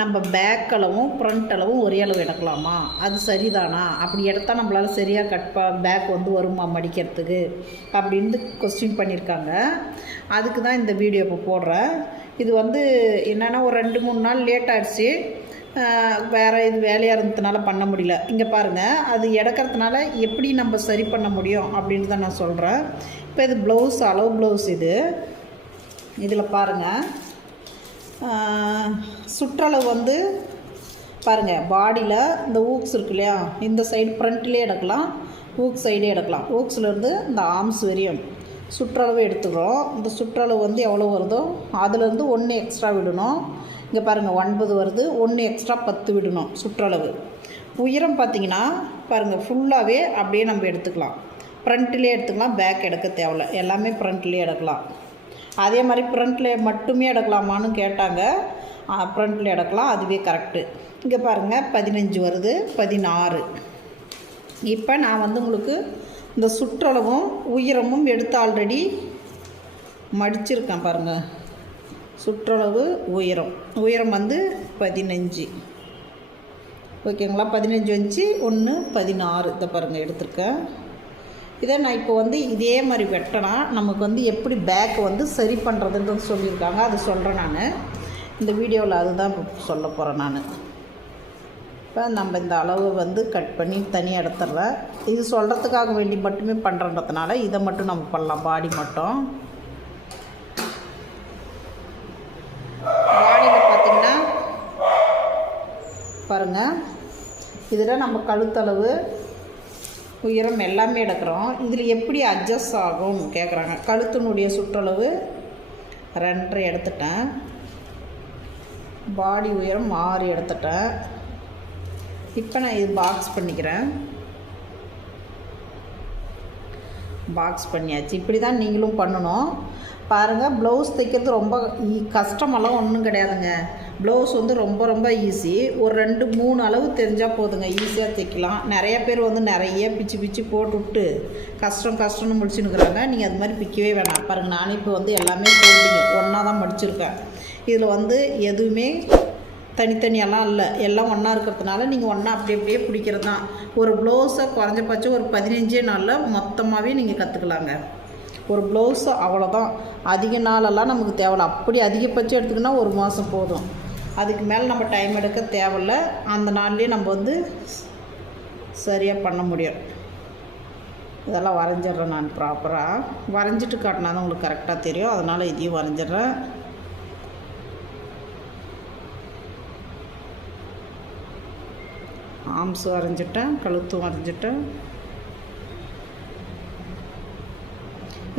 நம்ம பேக் அளவும் ஃப்ரண்ட் அளவும் ஒரே அளவு எடுக்கலாமா, அது சரிதானா, அப்படி எடுத்தால் நம்மளால் சரியாக பேக் வந்து வருமா மடிக்கிறதுக்கு அப்படின்னு கொஸ்டின் பண்ணியிருக்காங்க. அதுக்கு தான் இந்த வீடியோ இப்போ போடுறேன். இது வந்து என்னென்னா ஒரு 2-3 நாள் லேட் ஆகிடுச்சு. வேறு இது வேலையாக இருந்ததுனால பண்ண முடியல. இங்கே பாருங்கள், அது எடுக்கிறதுனால எப்படி நம்ம சரி பண்ண முடியும் அப்படின்னு தான் நான் சொல்கிறேன். இப்போ இது ப்ளவுஸ், அளவு ப்ளவுஸ். இதில் பாருங்கள், சுற்றளவு வந்து பாருங்கள், பாடியில் இந்த ஊக்ஸ் இருக்கு இல்லையா, இந்த சைடு ஃப்ரண்ட்லேயே எடுக்கலாம், ஊக் சைடே எடுக்கலாம். ஊக்ஸ்லேருந்து இந்த ஆர்ம்ஸ் வரையும் சுற்றளவு எடுத்துக்கிறோம். இந்த சுற்றளவு வந்து எவ்வளோ வருதோ அதுலேருந்து 1 எக்ஸ்ட்ரா விடணும். இங்கே பாருங்கள் 9 வருது, 1 எக்ஸ்ட்ரா 10 விடணும் சுற்றளவு. உயரம் பார்த்திங்கன்னா பாருங்கள், ஃபுல்லாகவே அப்படியே நம்ம எடுத்துக்கலாம். ஃப்ரண்ட்லேயே எடுத்துக்கலாம், பேக் எடுக்க தேவையில்ல, எல்லாமே ஃப்ரண்ட்லேயே எடுக்கலாம். அதே மாதிரி ஃப்ரண்ட்டில் மட்டுமே எடுக்கலாமான்னு கேட்டாங்க. ஃப்ரண்ட்டில் எடுக்கலாம், அதுவே கரெக்டு. இங்கே பாருங்கள் 15 வருது, 16. இப்போ நான் வந்து உங்களுக்கு இந்த சுற்றளவும் உயரமும் எடுத்து ஆல்ரெடி மடிச்சிருக்கேன் பாருங்கள். சுற்றளவு உயரம் வந்து 15. ஓகேங்களா? 15 வச்சு 1 16 இதை பாருங்கள் எடுத்திருக்கேன். இதை நான் இப்போ வந்து இதே மாதிரி வெட்டினா நமக்கு வந்து எப்படி பேக் வந்து சரி பண்ணுறதுன்றது சொல்லியிருக்காங்க. அது சொல்கிறேன் நான் இந்த வீடியோவில், அதுதான் சொல்ல போகிறேன் நான். இப்போ நம்ம இந்த அளவு வந்து கட் பண்ணி தனியாக எடுத்துடுறேன். இது சொல்கிறதுக்காக வேண்டி மட்டுமே பண்ணுறதுனால இதை மட்டும் நம்ம பண்ணலாம். பாடி மட்டும் பாடியில் பார்த்திங்கன்னா பாருங்கள், இதில் நம்ம கழுத்தளவு உயரம் எல்லாமே எடுக்கிறோம். இதில் எப்படி அட்ஜஸ்ட் ஆகும் கேட்குறாங்க. கழுத்தினுடைய சுற்றளவு 2.5 எடுத்துட்டேன். பாடி உயரம் 6 எடுத்துட்டேன். இப்போ நான் இது பாக்ஸ் பண்ணிக்கிறேன். பாக்ஸ் பண்ணியாச்சு. இப்படி தான் நீங்களும் பண்ணணும். பாருங்கள், ப்ளவுஸ் தைக்கிறது ரொம்ப கஷ்டமெல்லாம் ஒன்றும் கிடையாதுங்க. ப்ளவுஸ் வந்து ரொம்ப ரொம்ப ஈஸி. ஒரு 2-3 அளவு தெரிஞ்சால் போதுங்க, ஈஸியாக தைக்கலாம். நிறைய பேர் வந்து நிறைய பிச்சு போட்டுவிட்டு கஷ்டம்னு முடிச்சுன்னுக்குறாங்க. நீங்கள் அது மாதிரி பிக்கவே வேணாம். பாருங்கள், நானே இப்போ வந்து எல்லாமே போட்டிங்க ஒன்றா தான் மடிச்சிருக்கேன். இதில் வந்து எதுவுமே தனித்தனியெல்லாம் இல்லை, எல்லாம் ஒன்றா இருக்கிறதுனால நீங்கள் ஒன்றா அப்படியே பிடிக்கிறது தான். ஒரு ப்ளவுஸை குறைஞ்சபட்சம் ஒரு 15 நாளில் மொத்தமாகவே நீங்கள் கற்றுக்கலாங்க. ஒரு ப்ளவுஸு அவ்வளோதான். அதிக நாளெல்லாம் நமக்கு தேவையில்ல. அப்படி அதிகபட்சம் எடுத்துக்கினா 1 மாதம் போதும். அதுக்கு மேலே நம்ம டைம் எடுக்க தேவையில்ல. அந்த நாள்லேயே நம்ம வந்து சரியாக பண்ண முடியும். இதெல்லாம் வரைஞ்சிட்றேன் நான். ப்ராப்பராக வரைஞ்சிட்டு காட்டினா தான் உங்களுக்கு கரெக்டாக தெரியும். அதனால் இதையும் வரைஞ்சிட்றேன். ஆர்ம்ஸ் வரைஞ்சிட்டேன், கழுத்தும் வரைஞ்சிட்டேன்.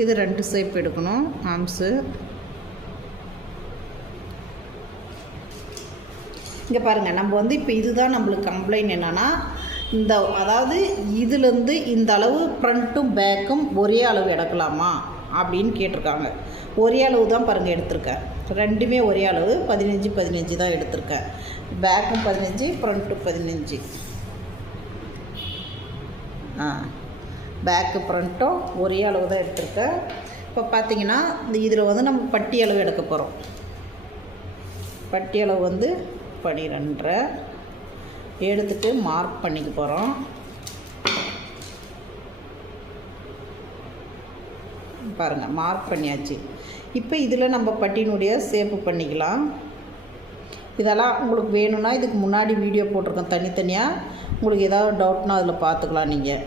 இது 2 ஷேப் எடுக்கணும் ஆர்ம்ஸு. இங்கே பாருங்கள், நம்ம வந்து இப்போ இதுதான் நம்மளுக்கு கம்ப்ளைண்ட் என்னென்னா, அதாவது இதுலேருந்து இந்த அளவு ஃப்ரண்ட்டும் பேக்கும் ஒரே அளவு எடுக்கலாமா அப்படின்னு கேட்டிருக்காங்க. ஒரே அளவு தான் பாருங்கள் எடுத்திருக்கேன். ரெண்டுமே ஒரே அளவு 15 தான் எடுத்திருக்கேன். பேக்கும் 15, ஃப்ரண்ட்டும் 15. பேக்கு ஃப்ரண்ட்டும் ஒரே அளவு தான் எடுத்திருக்கேன். இப்போ பார்த்திங்கன்னா இதில் வந்து நம்ம பட்டி அளவு எடுக்க போகிறோம். பட்டி அளவு வந்து 12.5 எடுத்துகிட்டு மார்க் பண்ணிக்க போகிறோம். பாருங்கள், மார்க் பண்ணியாச்சு. இப்போ இதில் நம்ம பட்டியினுடைய ஷேப்பு பண்ணிக்கலாம். இதெல்லாம் உங்களுக்கு வேணும்னா இதுக்கு முன்னாடி வீடியோ போட்டிருக்கேன் தனித்தனியாக. உங்களுக்கு ஏதாவது டவுட்னா அதில் பார்த்துக்கலாம் நீங்கள்.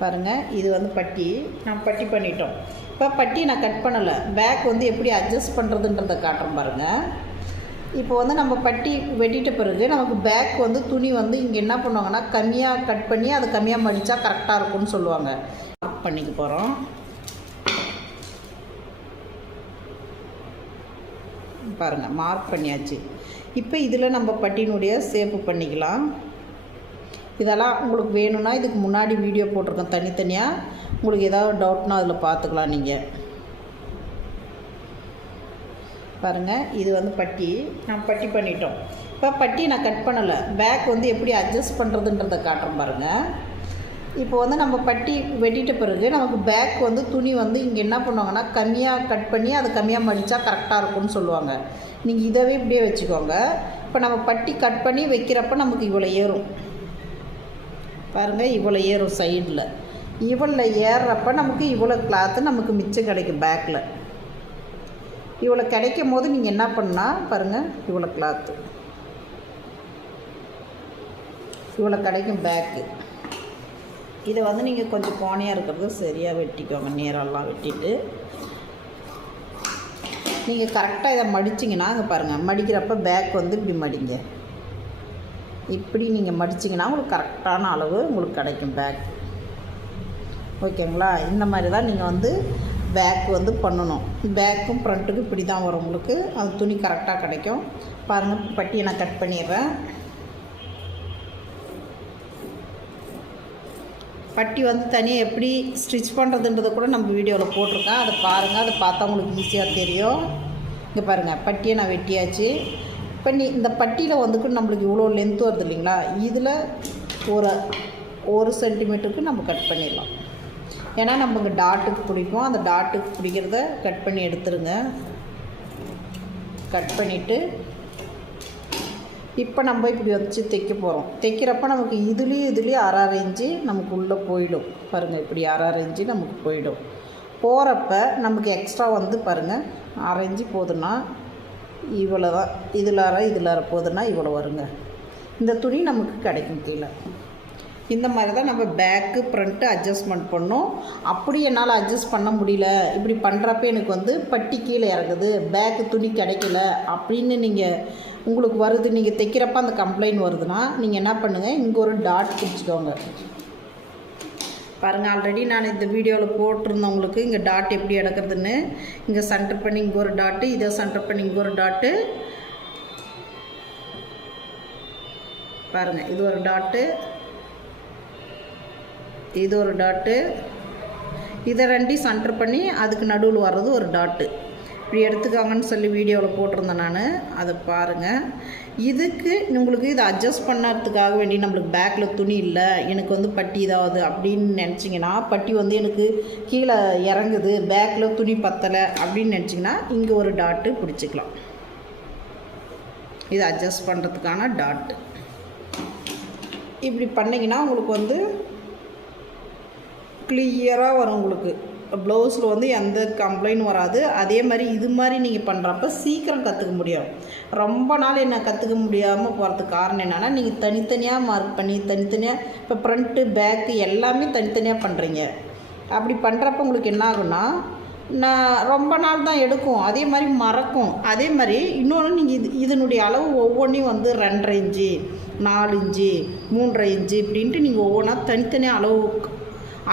பாருங்கள், இது வந்து பட்டி நான் பட்டி பண்ணிட்டோம். இப்போ பட்டி நான் கட் பண்ணலை. பேக் வந்து எப்படி அட்ஜஸ்ட் பண்ணுறதுன்றதை காட்டுறேன் பாருங்கள். இப்போ வந்து நம்ம பட்டி வெட்டிட்ட பிறகு நமக்கு பேக் வந்து துணி வந்து இங்கே என்ன பண்ணுவாங்கன்னா கம்மியாக கட் பண்ணி அதை கம்மியாக மடித்தா கரெக்டாக இருக்கும்னு சொல்லுவாங்க. மார்க் பண்ணிக்க போகிறோம். பாருங்கள், மார்க் பண்ணியாச்சு. இப்போ இதில் நம்ம பட்டியினுடைய ஷேப்பு பண்ணிக்கலாம். இதெல்லாம் உங்களுக்கு வேணும்னா இதுக்கு முன்னாடி வீடியோ போட்டிருக்கேன் தனித்தனியாக. உங்களுக்கு ஏதாவது டவுட்னா அதில் பார்த்துக்கலாம் நீங்கள். பாருங்கள், இது வந்து பட்டி நான் பட்டி பண்ணிட்டோம். இப்போ பட்டி நான் கட் பண்ணலை. பேக் வந்து எப்படி அட்ஜஸ்ட் பண்ணுறதுன்றதை காட்டுறேன் பாருங்கள். இப்போ வந்து நம்ம பட்டி வெட்டிட்ட பிறகு நமக்கு பேக் வந்து துணி வந்து இங்கே என்ன பண்ணுவாங்கன்னா கம்மியாக கட் பண்ணி அது கம்மியாக மடித்தா கரெக்டாக இருக்கும்னு சொல்லுவாங்க. நீங்கள் இதவே இப்படியே வச்சுக்கோங்க. இப்போ நம்ம பட்டி கட் பண்ணி வைக்கிறப்ப நமக்கு இவ்வளோ ஏறும் பாருங்கள், இவ்வளோ ஏறும் சைடில். இவ்வளோ ஏறுறப்ப நமக்கு இவ்வளோ கிளாத்து நமக்கு மிச்சம் கிடைக்கும். பேக்கில் இவ்வளோ கிடைக்கும் போது நீங்கள் என்ன பண்ணால் பாருங்கள், இவ்வளோ கிளாத்து இவ்வளோ கிடைக்கும் பேக்கு. இதை வந்து நீங்கள் கொஞ்சம் கோணையாக இருக்கிறது சரியாக வெட்டிக்கோங்க. நேரெல்லாம் வெட்டிட்டு நீங்கள் கரெக்டாக இதை மடிச்சிங்கன்னா அங்கே பாருங்கள், மடிக்கிறப்ப பேக் வந்து இப்படி மடிங்க. இப்படி நீங்கள் மடிச்சிங்கன்னா உங்களுக்கு கரெக்டான அளவு உங்களுக்கு கிடைக்கும் பேக். ஓகேங்களா? இந்த மாதிரி தான் நீங்கள் வந்து பேக் வந்து பண்ணணும். பேக்கும் ஃப்ரண்ட்டுக்கும் இப்படி தான் வரும் உங்களுக்கு. அது துணி கரெக்டாக கிடைக்கும். பாருங்கள், பட்டியை நான் கட் பண்ணிடுறேன். பட்டி வந்து தனியாக எப்படி ஸ்டிச் பண்ணுறதுன்றதை கூட நம்ம வீடியோவில் போட்டிருக்கேன். அதை பாருங்கள். அதை பார்த்தா உங்களுக்கு ஈஸியாக தெரியும். இங்கே பாருங்கள், பட்டியை நான் வெட்டியாச்சு. இப்போ இந்த பட்டியில் வந்துட்டு நம்மளுக்கு இவ்வளோ லென்த் வருது இல்லைங்களா, இதில் ஒரு சென்டிமீட்டருக்கு நம்ம கட் பண்ணிடலாம். ஏன்னா நமக்கு டாட்டுக்கு பிடிக்கும். அந்த டாட்டுக்கு பிடிக்கிறத கட் பண்ணி எடுத்துருங்க. கட் பண்ணிவிட்டு இப்போ நம்ம இப்படி வச்சு தைக்க போகிறோம். தைக்கிறப்ப நமக்கு இதுலேயும் அரை இன்ச்சு நமக்கு உள்ளே போயிடும். பாருங்கள், இப்படி அரை இன்ச்சு நமக்கு போயிடும். போகிறப்ப நமக்கு எக்ஸ்ட்ரா வந்து பாருங்கள், அரை இன்ச்சு போதுன்னா இவ்வளோ தான். இதில் அரை போதுன்னா இவ்வளோ வருங்க. இந்த துணி நமக்கு கிடைக்கும் கீழே. இந்த மாதிரி தான் நம்ம பேக்கு ஃப்ரண்ட்டு அட்ஜஸ்ட்மெண்ட் பண்ணோம். அப்படி என்னால் அட்ஜஸ்ட் பண்ண முடியல, இப்படி பண்ணுறப்ப எனக்கு வந்து பட்டி கீழே இறங்குது, பேக்கு துணி கிடைக்கல அப்படின்னு நீங்கள் உங்களுக்கு வருது, நீங்கள் தைக்கிறப்ப அந்த கம்ப்ளைண்ட் வருதுன்னா நீங்கள் என்ன பண்ணுங்கள், இங்கே ஒரு டாட் பிடிச்சிக்கோங்க. பாருங்கள், ஆல்ரெடி நான் இந்த வீடியோவில் போட்டிருந்தேன் உங்களுக்கு இங்கே டாட் எப்படி எடுக்கிறதுன்னு. இங்கே சென்டர் பண்ணி இங்கே ஒரு டாட்டு, இதை சென்டர் பண்ணி இங்கே ஒரு டாட்டு. பாருங்கள், இது ஒரு டாட்டு, இது ஒரு டாட்டு. இதை ரெண்டையும் சென்டர் பண்ணி அதுக்கு நடுவில் வர்றது ஒரு டாட்டு. இப்படி எடுத்துக்காங்கன்னு சொல்லி வீடியோவில் போட்டிருந்தேன் நான். அதை பாருங்கள். இதுக்கு உங்களுக்கு இதை அட்ஜஸ்ட் பண்ணுறதுக்காக வேண்டி நம்மளுக்கு பேக்கில் துணி இல்லை, எனக்கு வந்து பட்டி இதாவது அப்படின்னு நினச்சிங்கன்னா, பட்டி வந்து எனக்கு கீழே இறங்குது, பேக்கில் துணி பத்தலை அப்படின்னு நினச்சிங்கன்னா இங்கே ஒரு டாட்டு பிடிச்சிக்கலாம். இதை அட்ஜஸ்ட் பண்ணுறதுக்கான டாட்டு. இப்படி பண்ணிங்கன்னா உங்களுக்கு வந்து கிளியராக வரும். உங்களுக்கு ப்ளவுஸில் வந்து எந்த கம்ப்ளைண்ட் வராது. அதே மாதிரி இது மாதிரி நீங்கள் பண்ணுறப்ப சீக்கிரம் கற்றுக்க முடியும். ரொம்ப நாள் என்ன கற்றுக்க முடியாமல் போகிறதுக்கு காரணம் என்னென்னா, நீங்கள் தனித்தனியாக மார்க் பண்ணி தனித்தனியாக இப்போ ஃப்ரண்ட்டு பேக்கு எல்லாமே தனித்தனியாக பண்ணுறீங்க. அப்படி பண்ணுறப்ப உங்களுக்கு என்ன ஆகுன்னா, நான் ரொம்ப நாள் தான் எடுக்கும், அதே மாதிரி மறக்கும். அதே மாதிரி இன்னொன்று, நீங்கள் இதனுடைய அளவு ஒவ்வொன்றையும் வந்து 2.5 இன்ச்சு 4 இன்ச்சு 3.5 இன்ச்சு இப்படின்ட்டு நீங்கள் ஒவ்வொன்றா தனித்தனியாக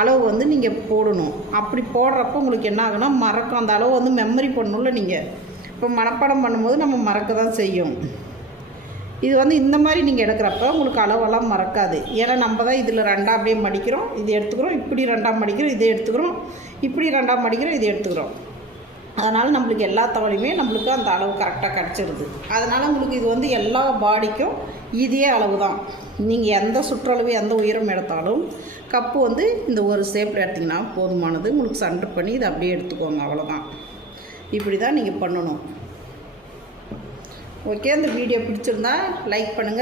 அளவு வந்து நீங்கள் போடணும். அப்படி போடுறப்போ உங்களுக்கு என்ன ஆகுனா மறக்கும். அந்த அளவு வந்து மெமரி பண்ணணும்ல. நீங்கள் இப்போ மனப்பாடம் பண்ணும்போது நம்ம மறக்க தான் செய்யும். இது வந்து இந்த மாதிரி நீங்கள் எடுக்கிறப்ப உங்களுக்கு அளவெல்லாம் மறக்காது. ஏன்னா நம்ம தான் இதில் 2ஆக அப்படியே மடிக்கிறோம், இது எடுத்துக்கிறோம், இப்படி 2ஆக மடிக்கிறோம், இதை எடுத்துக்கிறோம், இப்படி 2ஆக மடிக்கிறோம், இதை எடுத்துக்கிறோம். அதனால் நம்மளுக்கு எல்லா தவளையுமே நம்மளுக்கு அந்த அளவு கரெக்டாக கிடச்சிருது. அதனால் உங்களுக்கு இது வந்து எல்லா பாடிக்கும் இதே அளவு தான். நீங்கள் எந்த சுற்றளவு எந்த உயரம் எடுத்தாலும் கப்பு வந்து இந்த ஒரு ஷேப்பில் எடுத்திங்கன்னா போதுமானது. உங்களுக்கு சென்டர் பண்ணி இதை அப்படியே எடுத்துக்கோங்க, அவ்வளோதான். இப்படி தான் நீங்கள் பண்ணணும். ஓகே, இந்த வீடியோ பிடிச்சிருந்தா லைக் பண்ணுங்கள்.